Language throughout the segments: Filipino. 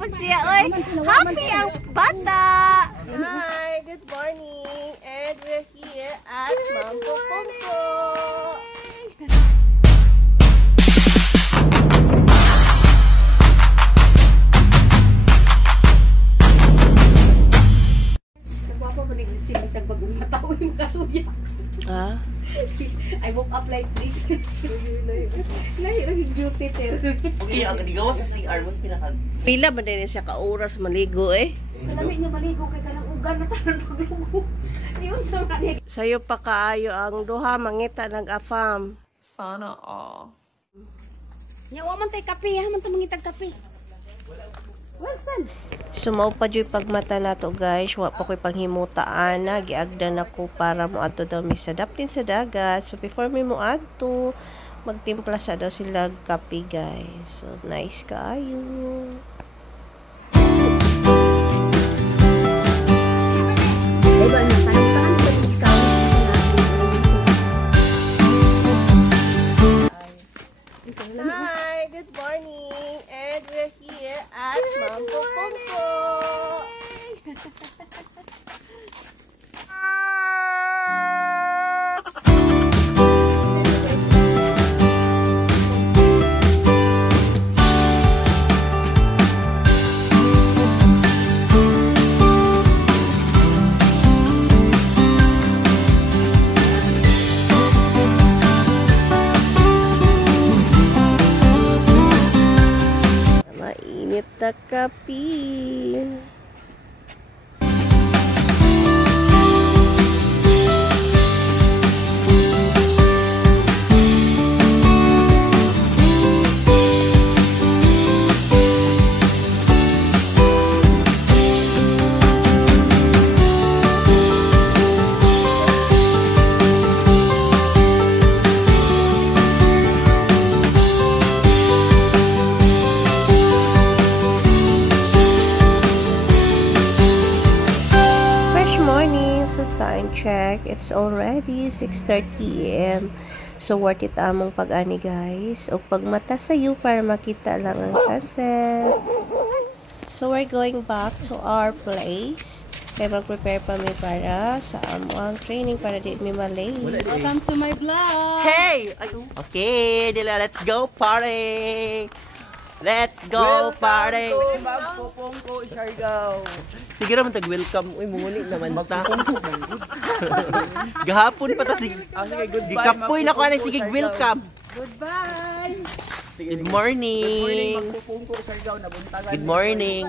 po siya, oy. Happy ang bata. Hi, good morning. And we're here at Mambo Pompo. Nagwapa ba naglit siya isang bagong natawa yung kasuya? Ah? I woke up like this. Nahirang yung beauty terror. Okay, ang nagawa sa CR mo pinaka... Pila ba din siya ka-oras maligo eh? Kalami niya maligo kay kanang ugan na tanan paglugo. Yun sa mga Sayo pa kaayo ang duha mangita nag-afam. Sana all. Yawa man tay kape, ha man ta mangitag kape. Wilson. Sumaw pa dyo'y pagmata na to guys. Wa pa ko'y panghimutaan na. Giagdan ako para mo ato daw mi sadap din sa dagat. So before mi mo ato, magtimpla sa daw sila kape guys. So nice kaayo. Diba na tanan sa isaw. Hi, good morning. And we're here at Mambo Pompo. Mainit na kape. So time check, it's already 6:30 AM. So worth it among pag-ani guys. O pagmata sa iyo para makita lang ang sunset. So we're going back to our place. Kaya mag-prepare pa mi para sa among training para di mi malay. Welcome to my vlog. Hey! Okay, Dila, let's go party! Let's go party! Mambo Pompo, Siargao. Sige naman tag-welcome. Uy, mumuni naman ta. Gahapon pa ta sige. Sige, goodbye. Gikapoy na ko na sige welcome. Goodbye. Good morning. Good morning, Mambo Pompo, Siargao. Nabuntagan. Good morning.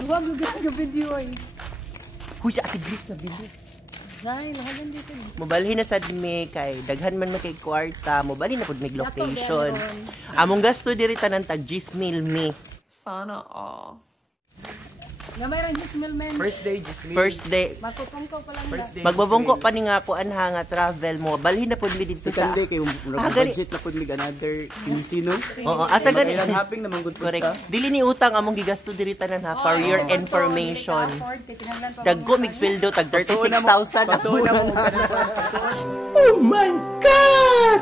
Duwag yung video ay. Huy, sa ati grip na bilis. Dahil, lahagan dito. Mobalhin na sad mi kay daghan man kay kwarta, mobalhin na pud mig location. Among gasto diri tanan tag 10,000 mi. Sana all. Nga mayroon Gismil men. First day, Gismil. First day. Magpupungko pa lang First na. day. Magbabongko pa ni nga kuan ha nga travel mo. Balhin na pud mi dito Second sa. day kayo budget na pud mig another 15 no. Oo, asa gani. Ilang haping naman good Correct. Dili ni utang among gigasto diri tanan ha for your information. Dagko mig sweldo tag 36,000 ang Pagtuon na mo. Oh my god.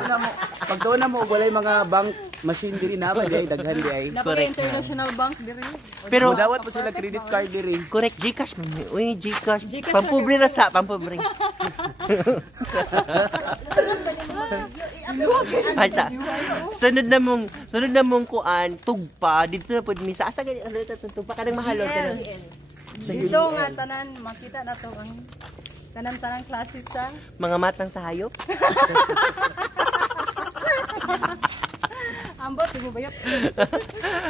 Pagtuon na mo walay mga bank machine diri na ba dai daghan di ay. Correct. International Bank diri. Pero Dawat po sila credit card diri. correct GCash man. Uy, GCash. Pampobre ra sa pampobre. Asa. Sunod na mong kuan tugpa dito na pud mi sa asa gani tugpa kanang mahalo kanang. Dito nga tanan makita na to ang tanan classes sa Mga matang sa hayop. ambot mo bayot.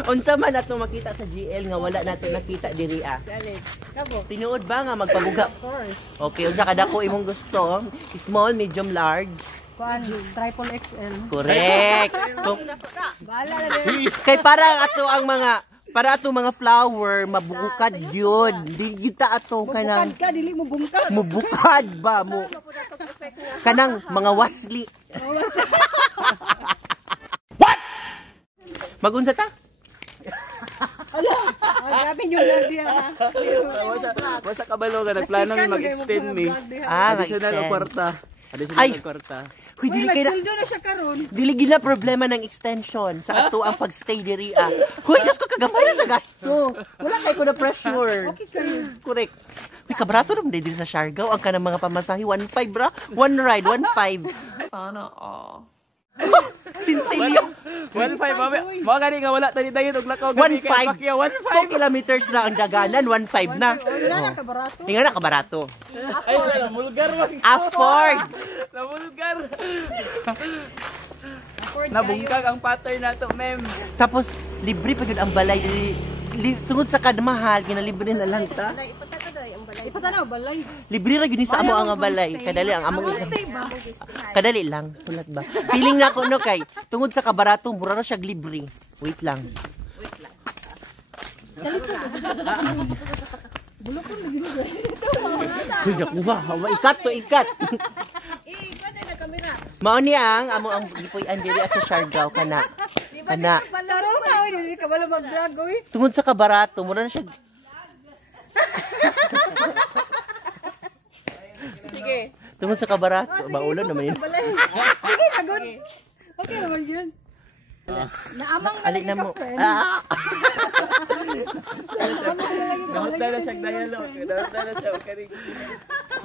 Unsa man nato makita sa GL nga wala nato nakita diri ah. Dali. Kabo. Tinuod ba nga magpabuga? Of course. Okay, unsa kada ko imong gusto? Small, medium, large. Kuan triple XL. Correct. Bahala na din. Kay para ato mga flower mabukad yun. Di kita ato kanang Bukad ka dili mo bungkad. mubukad ba mo. Kanang mga wasli. What? Magunsa ta? Grabe yung vlog diya ha. Wasa kabalo nga nagplano mi mag-extend mi. Ah, Additional mag-extend. na kwarta. Ay! Additional na kwarta. Huy, Uy, dili kay na, magsildo na siya karon. dili gina problema ng extension sa ato ang pagstay diri ah. Huy, gas ko kagamay na sa gasto. Wala kay ko na pressure. Okay kayo. Correct. Huy, kabrato naman diri sa Siargao ang kanang mga pamasahe 1.5 bra. One ride 1.5. Sana all. Sinsilyo. 1.5 mga gani nga wala tani dayon og lakaw gani 1.5. kay Pacquiao 2 kilometers na ang daganan, 1.5 na. Wala na kabarato. Hinga na kabarato. Ay na mulgar man. Afford. Na mulgar. Nabungkag ang pattern nato, ma'am. Tapos libre pa gyud ang balay tungod sa kadmahal ginalibre na lang ta. Ipatanaw balay. Libre ra gyud ni sa amo ang balay. Kadali ang among Stay ba? kadali lang, ulat ba? Feeling na ko no kay tungod sa kabarato mura ra siya libre. Wait lang. Bulok mo ba? Hawa ikat to ikat. Mao ni ang amo ang gipuy-an diri sa Siargao kana. Kana. Laro ka, hindi ka wala mag-vlog, oy. Tungod sa kabarato mura na siya. Sige. Tungod sa kabarato, maulan naman yun. Sige, agad. Okay naman yun. Naamang Alik na mo. Ah! Dahot na siya dialogue. Dahot na siya kani.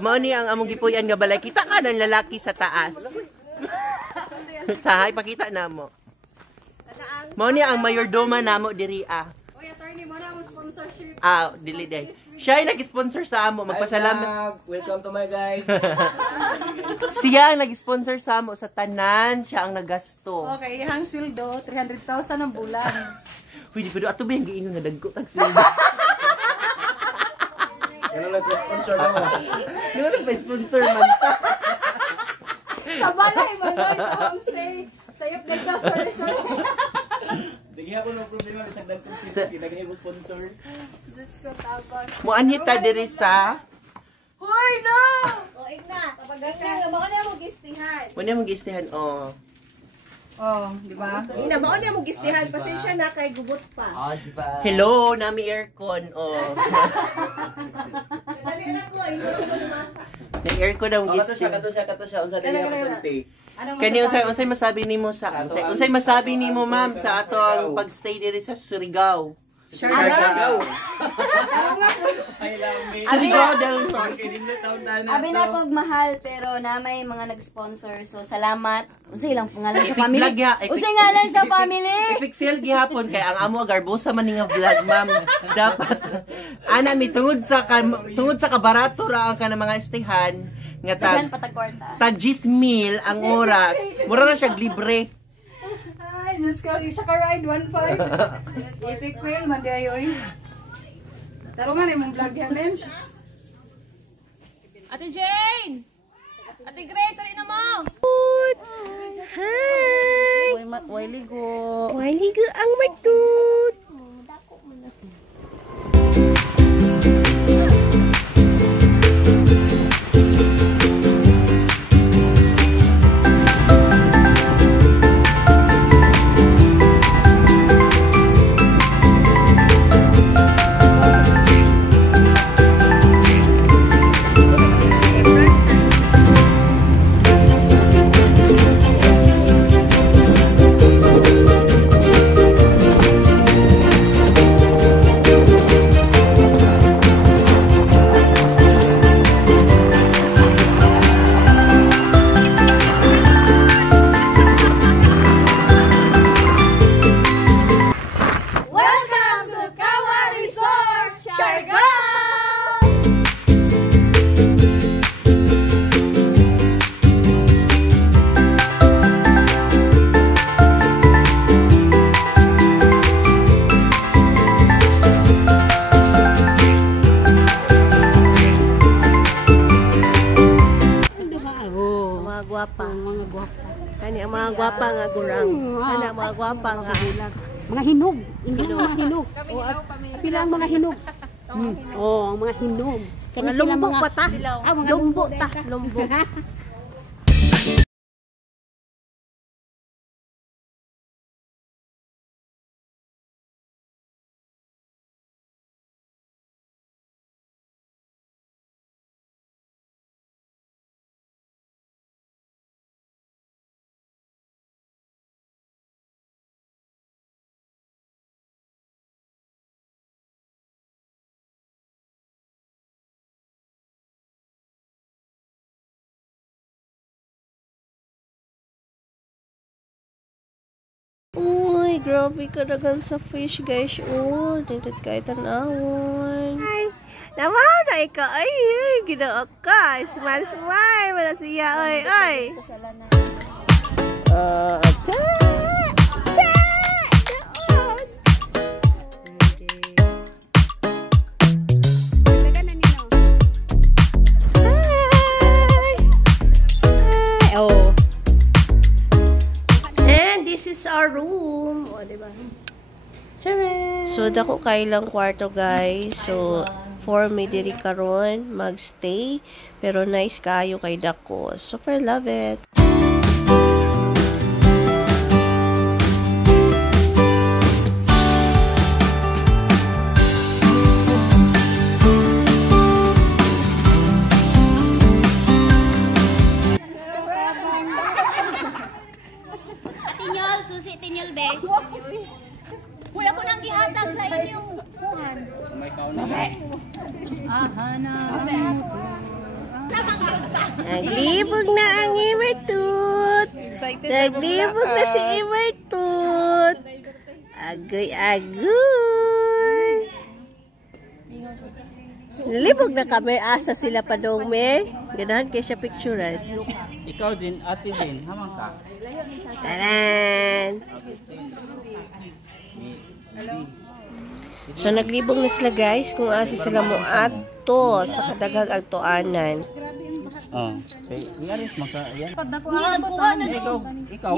Mao ni ang among gipuy-an nga balay. Kita ka ng lalaki sa taas. Sahay pakita namo. Mao ni ang mayordoma namo diri ah. Oy, attorney mo na mo sponsorship. Ah, dili day. Siya ay nag-sponsor sa amo. Magpasalamat. Welcome to my guys. Siya ang nag-sponsor sa amo sa tanan. Siya ang nagasto. Okay, ihang sweldo 300,000 ang bulan. Uy, di pa ato ba yung giingon nga dagko tag sweldo. Ano lang sponsor mo? Di ba nagpa-sponsor man ta? Sa balay man sa homestay. Sayop na sorry. Dagi ako no problema bisag dagkong city dagi mo sponsor. Diyos ko tabang. Muanhita diri sa Hoy, no! O, Igna. Igna, mao na mo gistihan. Muna mong gistihan oh. Oh, di ba? Igna, mao na mo gistihan. Pasensya na kay gubot pa. Hello, nami aircon oh. Dali na ko, ino ko lumasa. Na aircon ang gistihan. Kato siya unsa dili ako sulti. Kani unsay masabi nimo sa unsay masabi nimo ma'am sa ato ang pagstay diri sa Surigao? Siargao. Ay lang mi. Surigao downtown. Abi na pag mahal pero na may mga nag-sponsor. So salamat. Unsay lang pangalan sa family? Vlog ya. Unsay ngalan sa family? Epic fail gihapon kay ang amo garbosa man nga vlog ma'am. Dapat ana mi tungod sa kabarato ra ang kana mga estihan nga Daghan patag kwarta. tag 10,000 ang oras. Mura na siya libre. Ay, Diyos ko, isa ka ride, 1.5. Epic fail, mandiayoy. Taro nga rin mong vlog yan, men. Ate Jane! Ate Grace, alin na mo! Hi! Way ligo. Waligo ang matut. Welcome to Kawa Resort, Siargao! Mga gwapa. Mga gwapa. Kani ang mga gwapa nga gurang. Kani ang mga gwapa nga Mga hinog. Hindi mga hinog. Pila ang mga hinog. Oh, ang mga hinog. mga lumbok pa ta. Lumbok ta. Lumbok. grabe ka dagan sa fish, guys. Oh, tingnan kahit tanawon. Ay, namaw na ikaw. Ay, ginawa ka. Smile, smile. Wala siya, oy, oy. This is our room. O, diba? So, dako kailang kwarto, guys. So, for me diri karon magstay. Pero nice kayo kay dako. Super love it. Susi tinyol be. Uy, ako nang gihatag sa inyo. Susi. Naglibog na ang Imertut. Naglibog na si Imertut. Agoy-agoy. Libog na kami. Asa sila pa dong, me. Ganahan kayo siya picturean. Ikaw din, ate din. Hamang ka. Taran! So, naglibog na sila, guys, kung asa sila mo ato sa kadaghag agtuanan. Oh. Okay, yaris maka yan. Ikaw.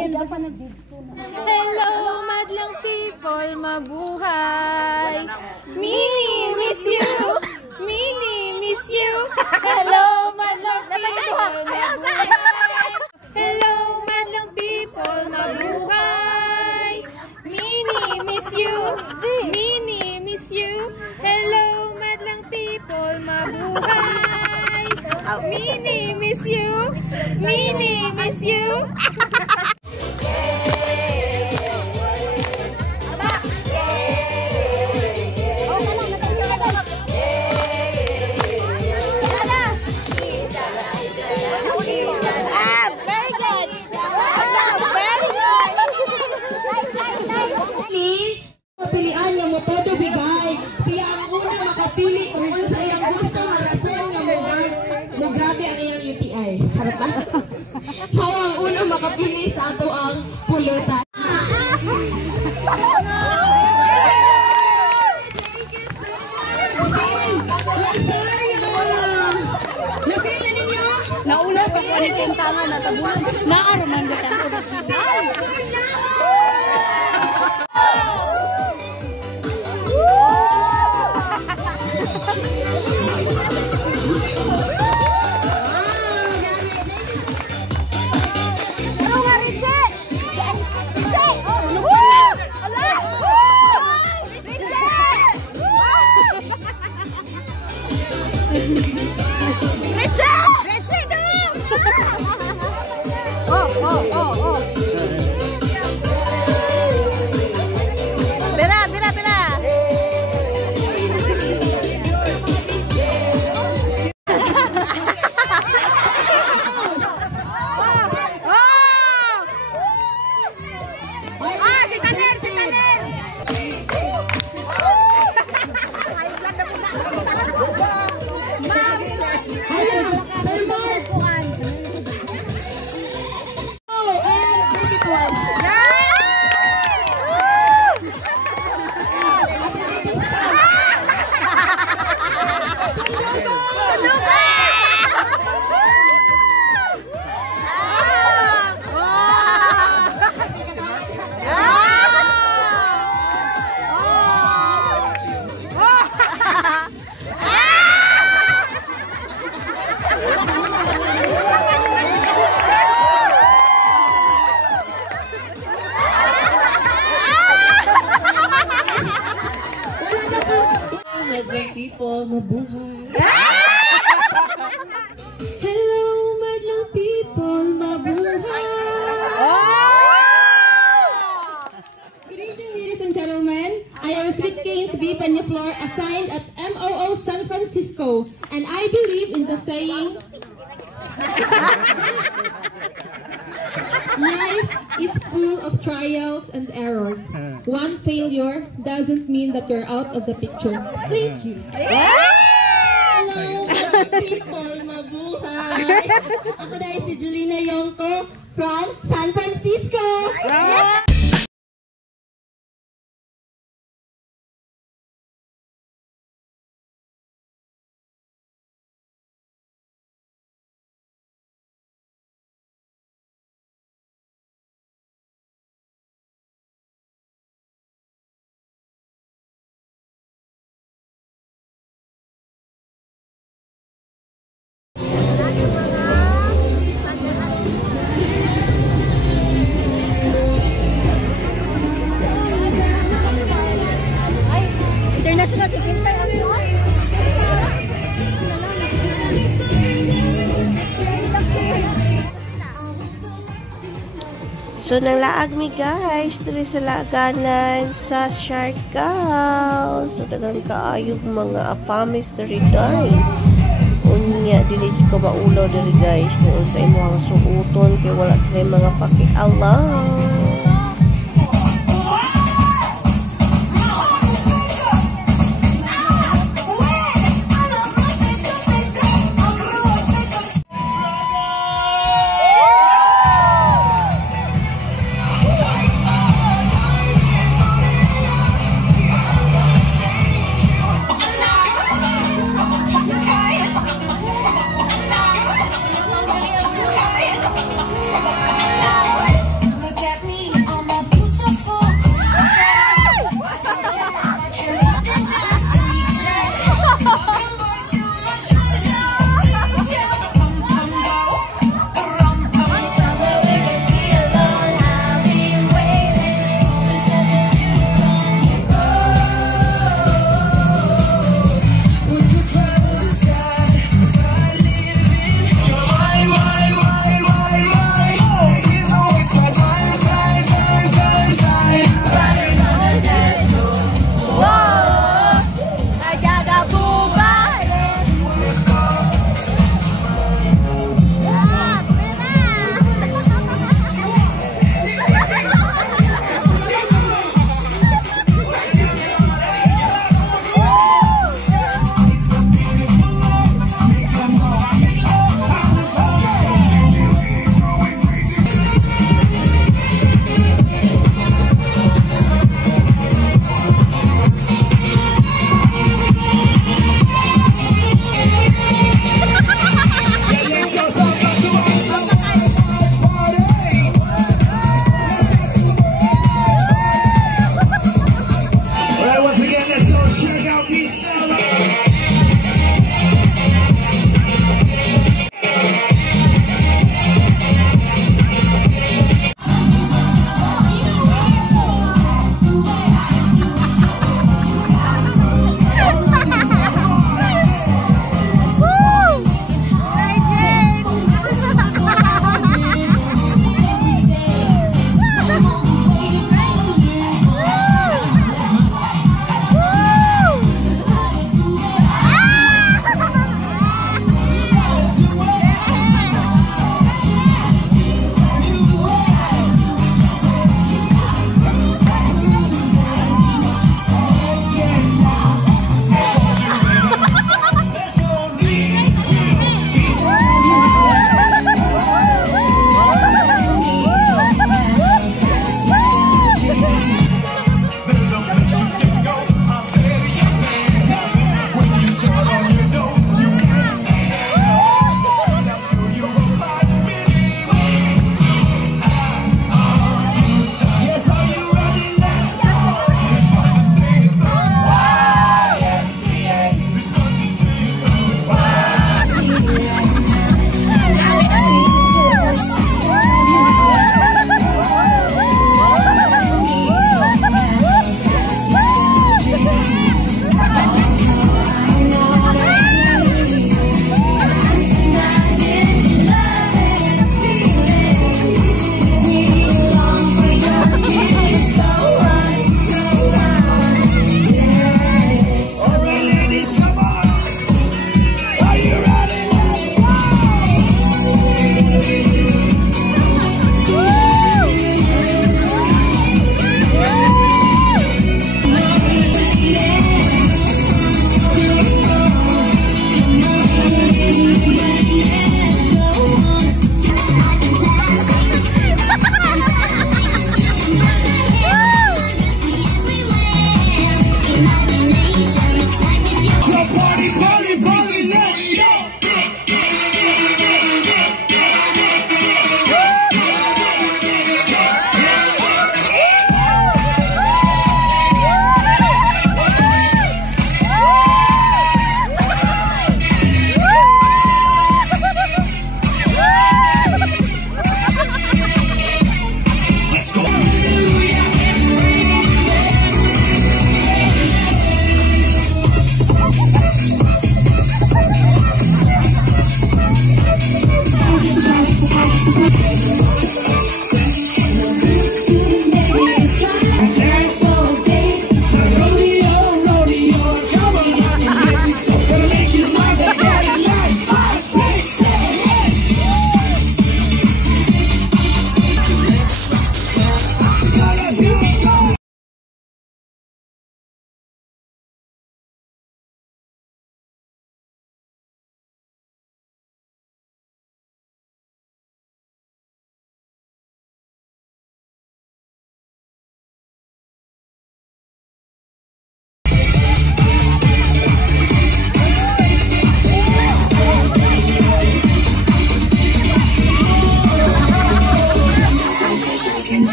Hello, madlang people, mabuhay. Mini, miss you. Mini, miss you. Hello, madlang people, mabuhay. Hello, madlang people, mabuhay. Mini, miss you. Mini, miss you. Hello, madlang people, mabuhay. Mini, miss you. Mini, miss you. Pilian nga mo todo bigay. Siya ang una makapili kung ano sa iyang gusto nga rason nga mo grabe ang iyang UTI. Charot ba? Mao ang una makapili sa ato ang pulutan. Nauna pa ko ni tintangan na tabunan. Naaraman ba tanto ba? People, mabuhay. Hello, madlang people, mabuhay. Good evening, ladies and gentlemen. I am Sweet Canes B. Peñaflor, assigned at MOO San Francisco, and I believe in the saying, life is full of trials and errors. One failure doesn't mean that you're out of the picture. Thank you. Hello, people, mabuhay! Ako dahil si Julina Yongko from San Francisco! International si Quintan ang So, nanglaag mi guys, diri sa laganan sa Siargao. So, dagang kaayog mga afamis diri day. Unya, dili ko maulaw diri guys, kung sa imong suuton, kay wala sila mga pakialam. Look at me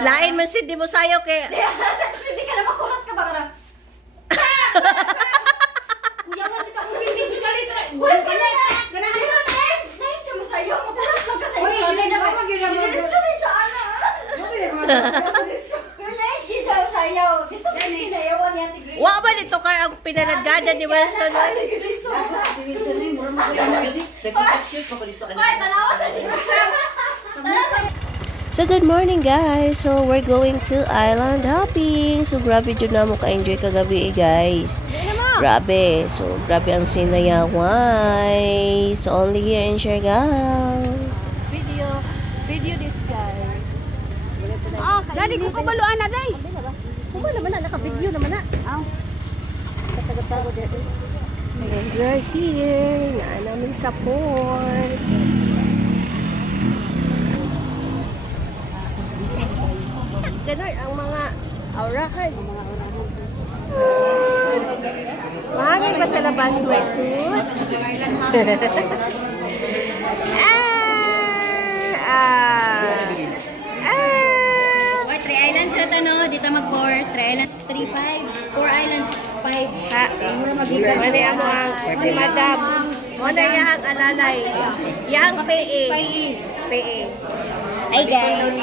Lain man si di mo sayaw kay. Hindi ka na makulat ka ba ka na? Kuya mo di ka kung hindi di ka rito. Buwan ka na. Ganun nice. Nice mo sayo. Makulat lang ka sa iyo. Diretso din siya ana. Pero nice din siya sayaw. Dito kasi sinayawan ni Ate Grace. Wa ba dito ka ang pinalagada ni Wilson? Ate Grace. Hoy, tanawa sa So good morning guys. So we're going to island hopping. So grabe jud na mo ka-enjoy kagabi guys. Grabe. So grabe ang sinayaway. So only here in Siargao. Video this guy. Gani ko kabaluan na day. Kuma naman na naka-video naman na. Kataga-tago dito. And we're here. Naan namin sa port. Ganun ang mga aurahan. Mahangin ba sa labas, Wetwood? Why, 3 islands na no? Dito mag-4. 3 islands, 3-5. 4 islands, 5. Ha? Mani ang mga si Madam. Muna yahang alalay. Yang PE. PE. Hi guys.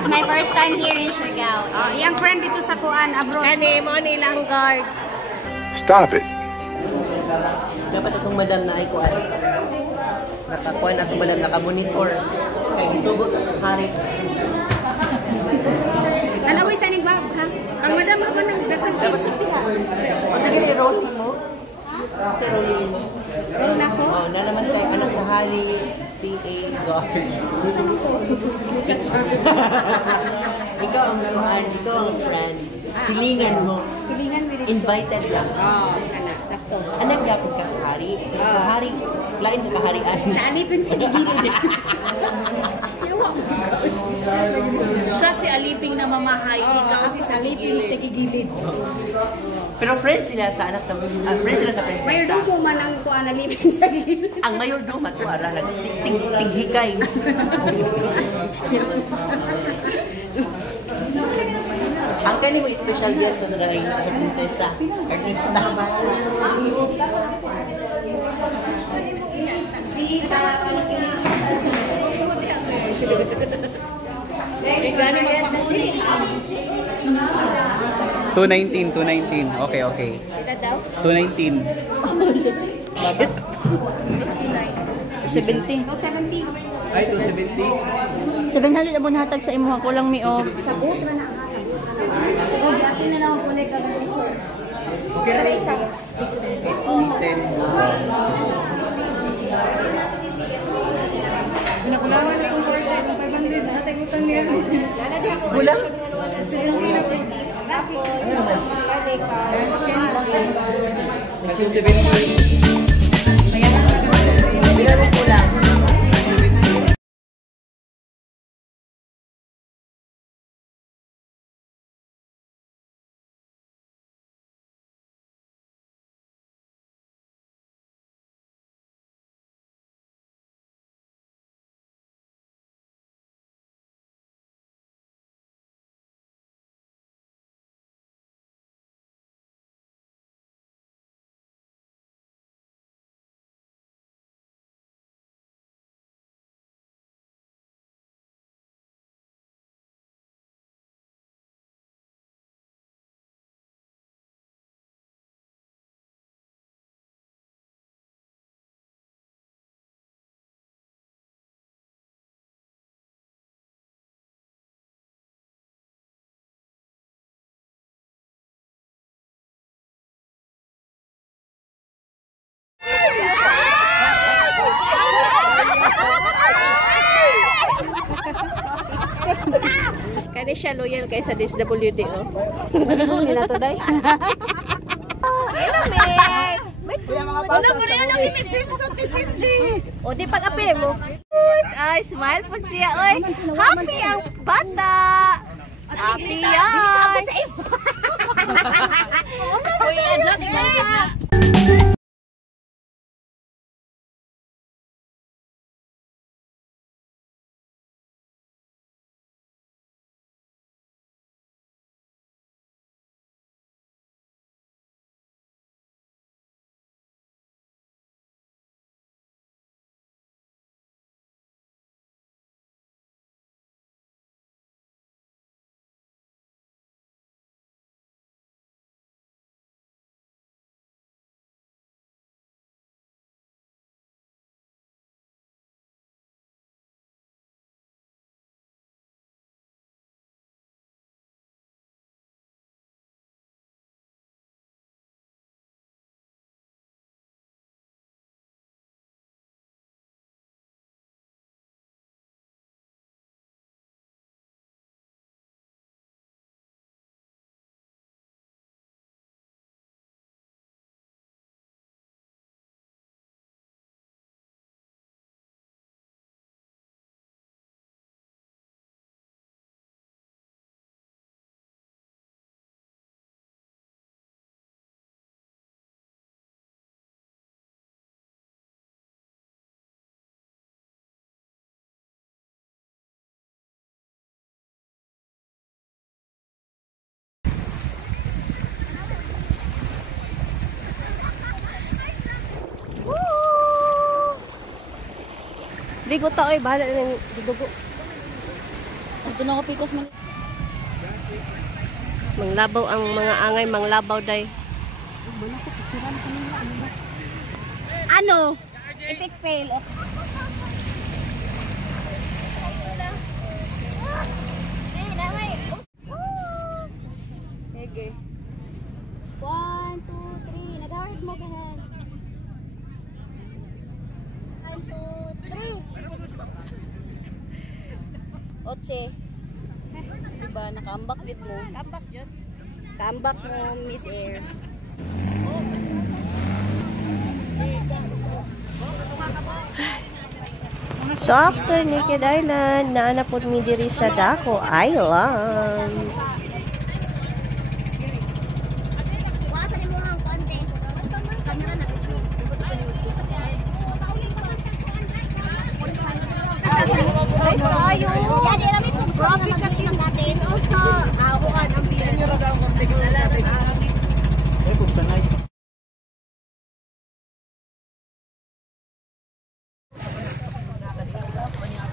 It's my first time here in Siargao. Yang friend dito sa kuan abroad. Kani mo nilang guard. Stop it. Dapat itong madam na ay kuan. Nakakuan ako madam, nakamonitor. Kaya isugot ang hari. Ano ba sa ning bag ha? Ang madam ako nang daghang safety ha. Ano yung i-roll mo? Si Rolly. Roll na ko. Oh, na naman tayo anak sa hari. PA guard. Ikaw ang naman, ikaw ang friend. Silingan mo. Silingan mo dito. Invited lang. Anak, sakto. Anak yapon ka sa hari. Sa hari, lain ka kaharian. Sa alipin sa gilid. Siya si Aliping na mamahay, ikaw si sa alipin sa gilid. Pero friends sila sa anak sa friends sila sa prinsesa. Mayor doon po man ang kuan alipin sa gilid. Ang mayordomo to ara tig-hikay. Ang kani mo special guest sa daling prinsesa, artista. Si Pala-Pala-Pala. 219, 219. Okay, okay. Kita daw? 219. 70. 270. Ay, 270. 700 abon hatag sa imo ko lang mi og. Sa boat ra na ka. Sa boat ra na. Og atin na lang kulay ka ng t-shirt. Okay na. Isa. 10. Nakulawan na kung porte. 500. Hatag utang niya. Lalad ako. Kulang? 70 na ko. Tapos, kade ka. 270. Bilang mo kulang. Kani siya loyal kay sa DSWD oh. Nila to day. Ilamig. Wala mo rin ang imig sa Cindy. O di pag-apir mo. Ay, smile po siya oy. Happy ang bata. Happy yan. Kuya, just Ligo ta oy, bahala nang dugo. Ito na ko pitas man. Manglabaw ang mga angay, manglabaw day. Ano? Epic fail. Okay. 1, 2, 3. Nag-hard mo ka hand. 1, 2, 3. Oche. Diba, nakaambak dit mo. Kaambak dyan. Kaambak mo mid-air. So after Naked Island, naana pod mi diri sa Daco Island.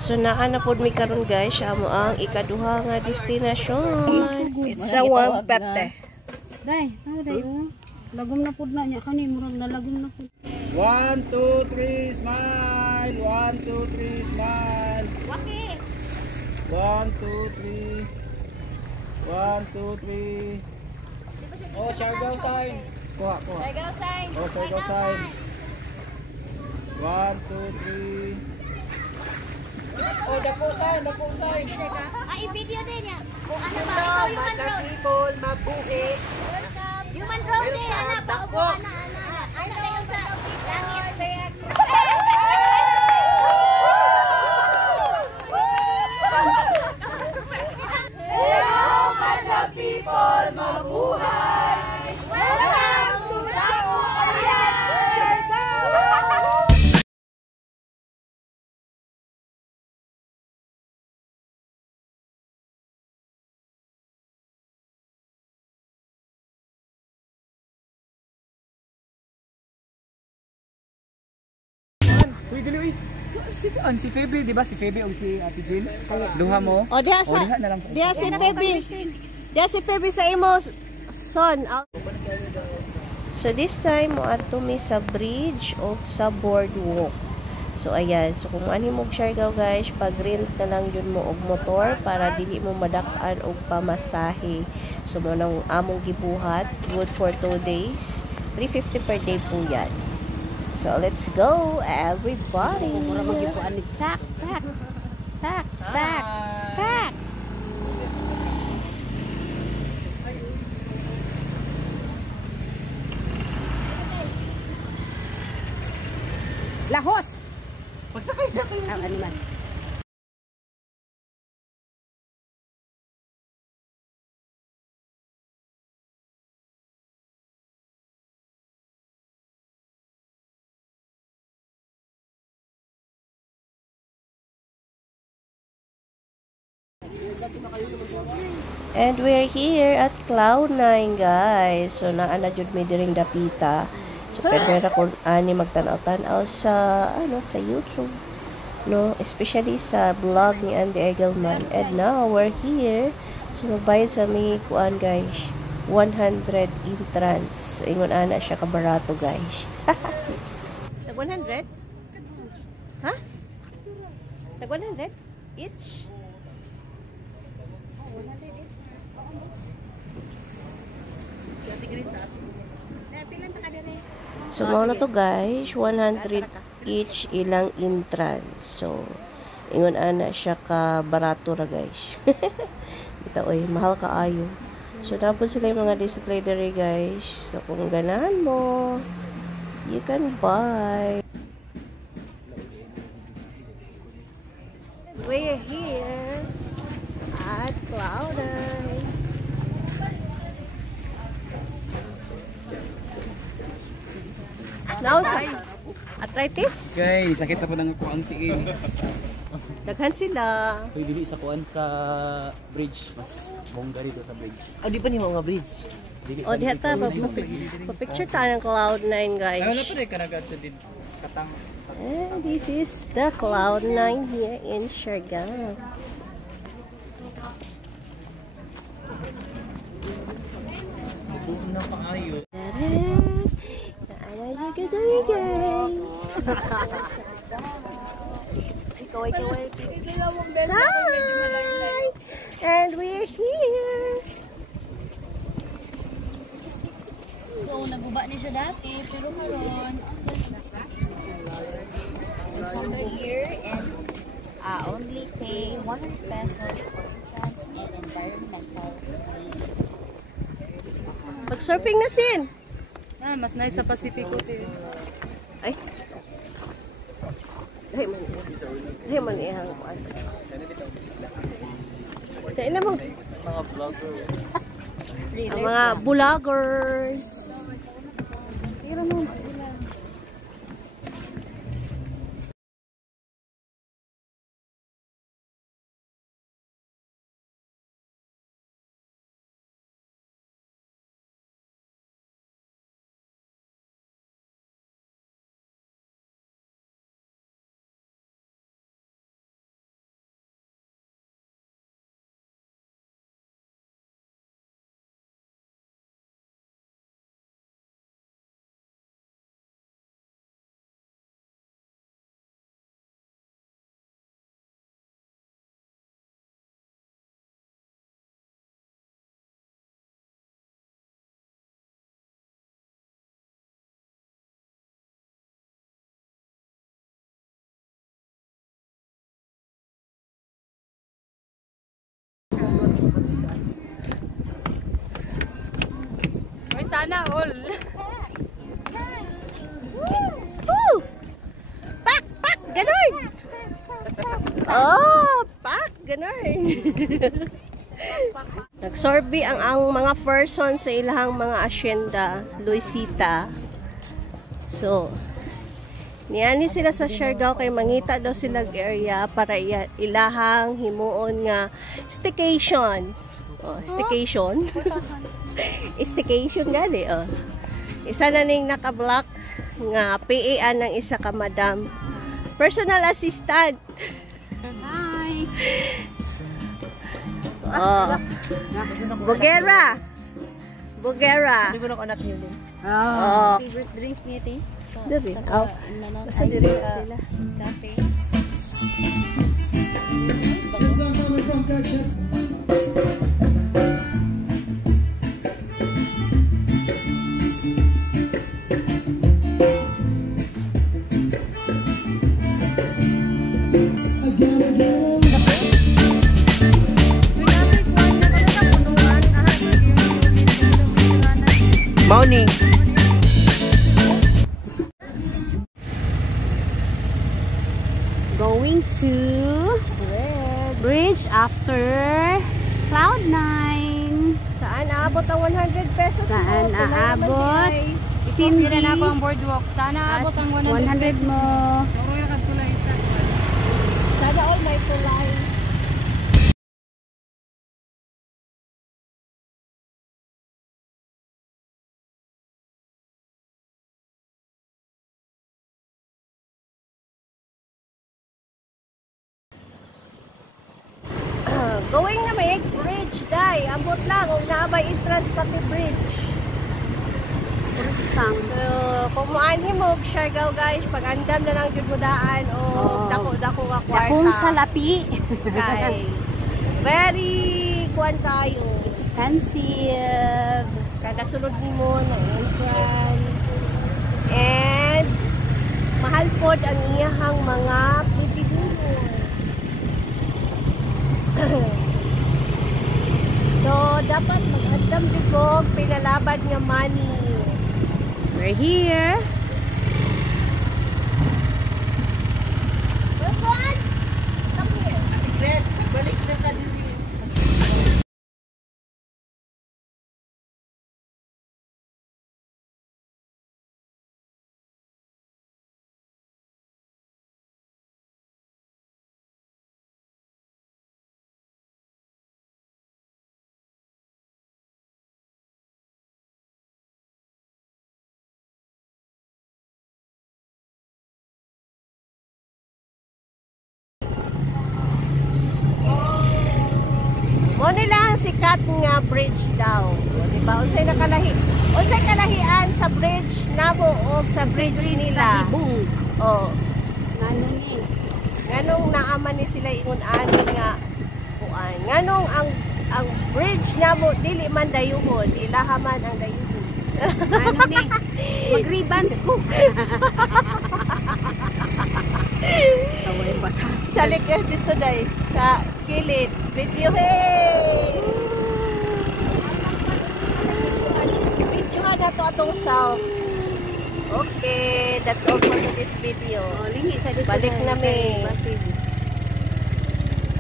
So naa na pod mi karon guys, amo ang ikaduha nga destinasyon. It's a warm pete. Day, sao day? Lagom na pud na niya kani murag nalagom na pud. 1, 2, 3, smile. 1, 2, 3, smile. Waki. 1, 2, 3. 1, 2, 3. Oh, Siargao sign. Kuha. Siargao sign. Oh, Siargao sign. 1, 2, 3. Oh, dako sign. Ah, i-video din niya. Kung ano ba, ikaw human drone. People, mabuhi. Human drone din, anak. Paupo, anak. Anak kayo sa langit. Hello, Madam People, mabuhay! Welcome to Daco Island! Uy, dili, uy. Si Feby, di ba? Si Feby o si Ate Jill? Duha mo? O diha sa diha na lang. diha si Feby. Diha si Feby sa imo son. So this time mo adto mi sa bridge o sa boardwalk. So ayan, so kung ani mo Siargao guys, pag-rent na lang yun mo og motor para dili mo madak-an og pamasahe. So mo nang among gibuhat, good for 2 days. 350 per day po yan. So, let's go, everybody. Pack, pack, pack, pack, pack. Lahos! Pagsakay na kayo. Ang animal. And we're here at Cloud9, guys. So, naana jud mi diring dapita. So, pwede ra kung ani magtanaw-tanaw sa, sa YouTube. No? Especially sa vlog ni Andy Egelman. And now, we're here. So, magbayad sa may kuan, guys. 100 entrance. So, ingon ana siya kabarato, guys. Tag 100? Ha? Tag 100? Each? So, mga na to guys, 100 each ilang entrance. So, ingon ana siya ka barato ra guys. Bitaw oy, mahal kaayo. So, dapat sila yung mga display dere guys. So, kung ganahan mo, you can buy. We're here at Cloud9. Now, arthritis? Guys, sakit na po ng kuang tiin. Daghan sila. Uy, dili sa kuan sa bridge. Mas bongga dito sa bridge. Oh, di pa niyo mga bridge? Dili O, diha ta, pa-picture tayo ng Cloud9 guys. Ano pa rin ka nag-ato din? Katang. And this is the Cloud9 here in Siargao. Una pa ayo. Hi! And we're here. So, naguba ni siya dati, pero karon for the year and only pay 100 pesos for entrance and environmental. Mag-surfing na sin. Mas nice sa Pacifico din. Ay. Dahil man ihang kuan. Dahil na mo. Mga vlogger. Ang mga vloggers. Tira mo. May sana all. Woo! Pak! Pak! Ganon! Oh! Pak! Ganon! Nag-survey ang mga person sa ilahang mga asyenda, Luisita. So, niyani sila sa Siargao kay mangita daw sila area para ilahang himuon nga staycation. Oh, staycation. Staycation gali, oh. Isa na ning naka-block nga PA ng isa ka madam. Personal assistant. Hi. Oh. Bugera. Bugera. Hindi ko na anak niyo din. Oh. Favorite drink niya, te? Dabi. Oh. Basta diri sila. Cafe. going to bridge after Cloud9. Saan aabot ang 100 pesos? Saan aabot? Cindy. Na ako ang boardwalk. Sana abot ang 100 mo. Sana all may tulay. Going na may bridge, day. Ambot lang. Kung naabay entrance pati bridge. Sang. So, kung muanhi mo, Siargao guys, pag andam na lang jud mo daan o dako-dako nga kwarta. Dakong salapi. Kay very kuan tayo. Expensive. Kada sulod nimo ng entrance. And mahal pod ang iyahang mga pipiguro. So, dapat mag-andam dito pinalaban nga money. We're here. This one? Come here. Balik na ka din. Mo nila ang sikat nga bridge daw. Di ba? Unsay nakalahi? Unsay kalahian sa bridge nabo o sa bridge nila? Ibong. Oh. Nganong ni? Nganong naaman ni sila ingon ani nga kuan. Nganong ang bridge nabo dili man dayuhon, ilaha man ang dayuhon. Ano ni? Mag-ribbons ko. Taway ba ta? Sa likod dito day, sa kilid. Video hey! Videohan na to atong south. Okay, that's all for this video. Lingi sa dito. Balik na mi.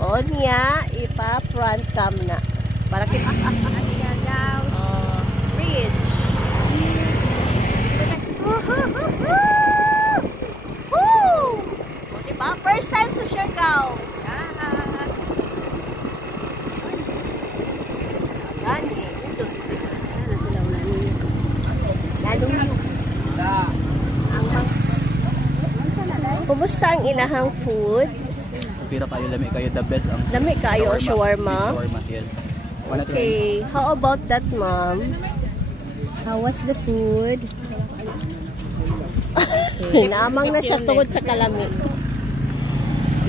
O niya, ipa-front cam na. Para kita. Bridge. Woo! O diba? First time sa Siargao. Gani. Kumusta ang ilahang food? Pira kayo, lami kayo, the best ang Lami kayo ang shawarma? shawarma, yes. Okay, how about that, mom? How was the food? Naamang na siya tungod sa kalami.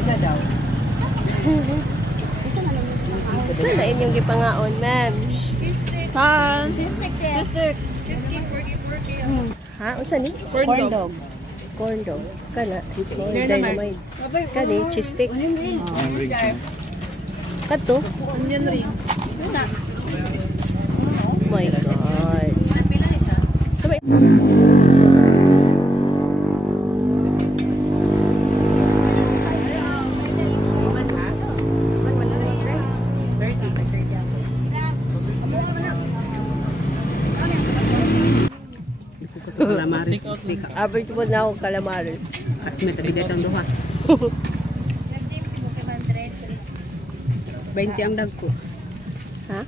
Isa daw. Saan na inyong gipangaon, ma'am? Ha? Usa ni? Corn dog. Corn dog. Kana. Dynamite. Kani, cheese stick. Kato? Onion rings. Oh my God. Sabay. Calamari. Average mo na ako calamari. Asmet, tapi datang doha. 20 ang dag ko. Ha?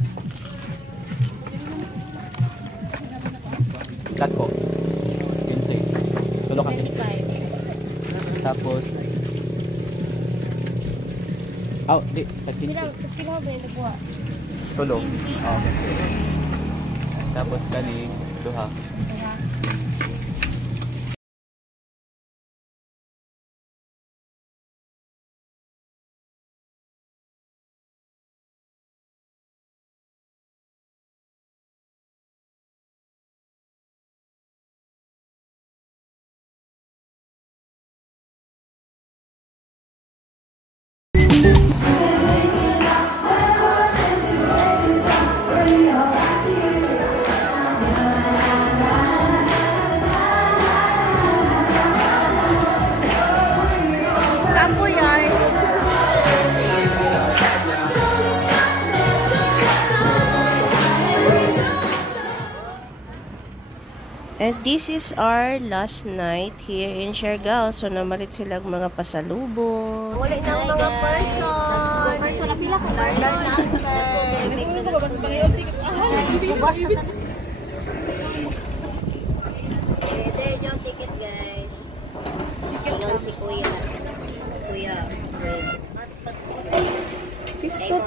Cut ko. 15. Tulok ka. Tapos di, 15. Tulok. Okay. Tapos kani duha. This is our last night here in Siargao. So, namalit silang mga pasalubong. Wala na ang mga person. Person na pila ko. Person na. Pwede yung ticket, guys. Ayun si Kuya. Kuya. Stop.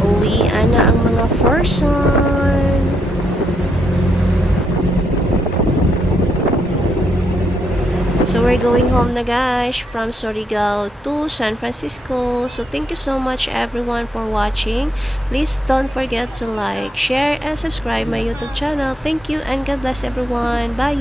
Uwian na ang mga person. So we're going home na guys from Surigao to San Francisco. So thank you so much everyone for watching. Please don't forget to like, share, and subscribe my YouTube channel. Thank you and God bless everyone. Bye!